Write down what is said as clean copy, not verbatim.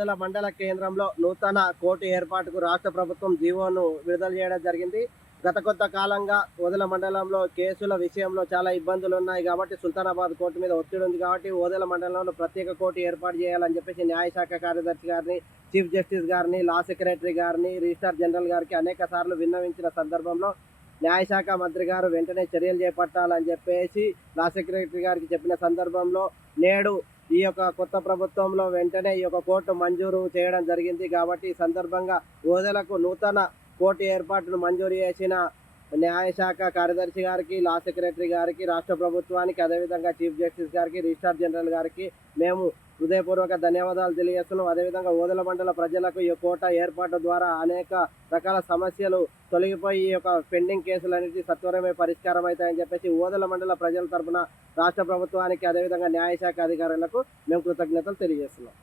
ఓదెల మండల కేంద్రంలో నూతన కోర్టు ఏర్పాటుకు రాష్ట్ర ప్రభుత్వం జీవోను విడుదల చేయడం జరిగింది. గత కొంత కాలంగా ఓదెల మండలంలో కేసుల విషయంలో చాలా ఇబ్బందులు ఉన్నాయి కాబట్టి సుల్తానాబాద్ కోర్టు మీద ఒత్తిడి ఉంది కాబట్టి ఓదెల మండలంలో ప్రత్యేక కోర్టు ఏర్పాటు చేయాలని చెప్పేసి న్యాయశాఖ కార్యదర్శి గారిని, చీఫ్ జస్టిస్ గారిని, లా సెక్రటరీ గారిని, రిజిస్ట్రార్ జనరల్ గారికి అనేక సార్లు విన్నవించిన సందర్భంలో న్యాయశాఖ మంత్రి గారు వెంటనే చర్యలు చేపట్టాలని చెప్పేసి లా సెక్రటరీ గారికి చెప్పిన సందర్భంలో నేడు ఈ యొక్క కొత్త ప్రభుత్వంలో వెంటనే ఈ యొక్క కోర్టు మంజూరు చేయడం జరిగింది. కాబట్టి ఈ సందర్భంగా ఓదెలకు నూతన కోర్టు ఏర్పాటును మంజూరు చేసిన న్యాయశాఖ కార్యదర్శి గారికి, లా సెక్రటరీ గారికి, రాష్ట్ర ప్రభుత్వానికి, అదేవిధంగా చీఫ్ జస్టిస్ గారికి, రిజిస్ట్రార్ జనరల్ గారికి మేము హృదయపూర్వక ధన్యవాదాలు తెలియజేస్తున్నాం. అదేవిధంగా ఓదెల మండల ప్రజలకు ఈ కోట ఏర్పాటు ద్వారా అనేక రకాల సమస్యలు తొలగిపోయి ఈ యొక్క పెండింగ్ కేసులన్నిటి సత్వరమే పరిష్కారం అవుతాయని చెప్పేసి ఓదెల మండల ప్రజల తరపున రాష్ట్ర ప్రభుత్వానికి, అదేవిధంగా న్యాయశాఖ అధికారులకు మేము కృతజ్ఞతలు తెలియజేస్తున్నాం.